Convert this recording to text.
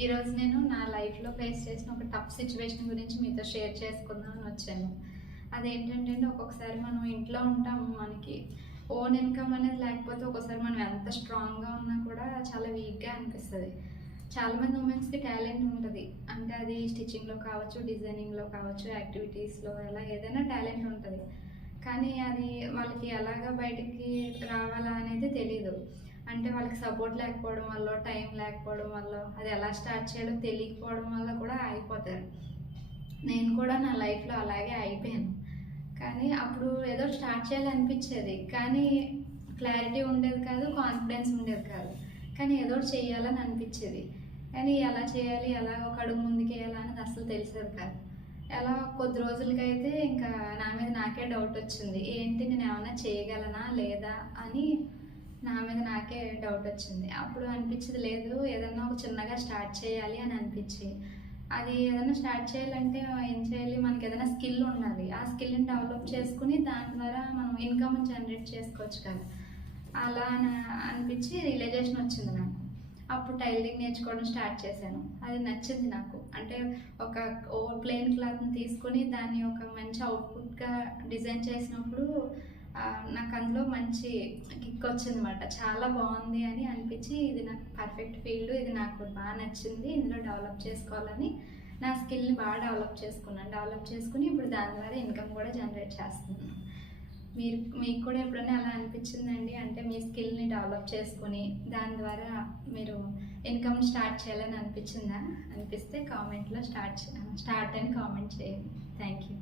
ఈరోజు నేను నా లైఫ్‌లో ఫేస్ చేసిన ఒక టఫ్ సిట్యుయేషన్ గురించి మీతో షేర్ చేసుకుందామని వచ్చాను. అదేంటంటే అండి, ఒక్కొక్కసారి మనం ఇంట్లో ఉంటాము. మనకి ఓన్ ఇన్‌కమ్ అనేది లేకపోతే ఒక్కోసారి మనం ఎంత స్ట్రాంగ్‌గా ఉన్నా కూడా చాలా వీక్‌గా అనిపిస్తది. చాలామంది ఉమెన్స్‌కి టాలెంట్ ఉంటది. అంటే అది స్టిచ్చింగ్‌లో కావచ్చు, డిజైనింగ్‌లో కావచ్చు, యాక్టివిటీస్‌లో ఎలా ఏదైనా టాలెంట్ ఉంటది. కానీ అది వాళ్ళకి ఎలాగా బయటికి రావాలా అనేది తెలీదు. అంటే వాళ్ళకి సపోర్ట్ లేకపోవడం వల్లో, టైం లేకపోవడం వల్లో, అది ఎలా స్టార్ట్ చేయాలో తెలియకపోవడం వల్ల కూడా ఆగిపోతారు. నేను కూడా నా లైఫ్‌లో అలాగే అయిపోయాను. కానీ అప్పుడు ఏదో స్టార్ట్ చేయాలనిపిచ్చేది. కానీ క్లారిటీ ఉండేది కాదు, కాన్ఫిడెన్స్ ఉండేది కాదు. కానీ ఏదో ఒకటి చేయాలని అనిపిచ్చేది. కానీ ఎలా చేయాలి, ఎలా ఒక అడుగు ముందుకేయాలా అనేది అస్సలు తెలిసేది కాదు. అలా కొద్ది రోజులకైతే ఇంకా నా మీద నాకే డౌటొచ్చింది. ఏంటి నేనేమన్నా చేయగలనా? లేదా? అని నా మీద నాకే డౌటొచ్చింది. అప్పుడు అనిపిచ్చేది లేదు, ఏదన్నా ఒక చిన్నగా స్టార్ట్ చేయాలి అని అనిపిచ్చి, అది ఏదన్నా స్టార్ట్ చేయాలంటే ఏం చేయాలి? మనకేదైనా స్కిల్ ఉండాలి. ఆ స్కిల్‌ని డెవలప్ చేసుకొని దాని ద్వారా మనం ఇన్‌కమ్‌ని జనరేట్ చేసుకోవచ్చు కదా! అలా అనిపిచ్చి రియలైజేషన్ వచ్చింది నాకు. అప్పుడు టైలరింగ్ నేర్చుకోవడం స్టార్ట్ చేశాను. అది నచ్చింది నాకు. అంటే ఒక ప్లెయిన్ క్లాత్‌ని తీసుకొని దాన్ని ఒక మంచి అవుట్‌పుట్‌గా డిజైన్ చేసినప్పుడు నాకు అందులో మంచి కిక్ వచ్చిందన్నమాట. చాలా బావుంది అని అనిపిచ్చి, ఇది నాకు పర్ఫెక్ట్ ఫీల్డ్, ఇది నాకు నచ్చింది. ఇందులో డెవలప్ చేసుకోవాలని నా స్కిల్‌ని డెవలప్ చేసుకున్నాను. డెవలప్ చేసుకొని ఇప్పుడు దాని ద్వారా ఇన్‌కమ్ కూడా జనరేట్ చేస్తున్నాను. మీకు కూడా ఎప్పుడైనా అలా అనిపిచ్చిందండి? అంటే మీ స్కిల్‌ని డెవలప్ చేసుకొని, దాని ద్వారా మీరు ఇన్‌కమ్ స్టార్ట్ చేయాలని అనిపిచ్చిందా? అనిపిస్తే కామెంట్‌లో స్టార్ట్ అని కామెంట్ చేయండి. Thank you.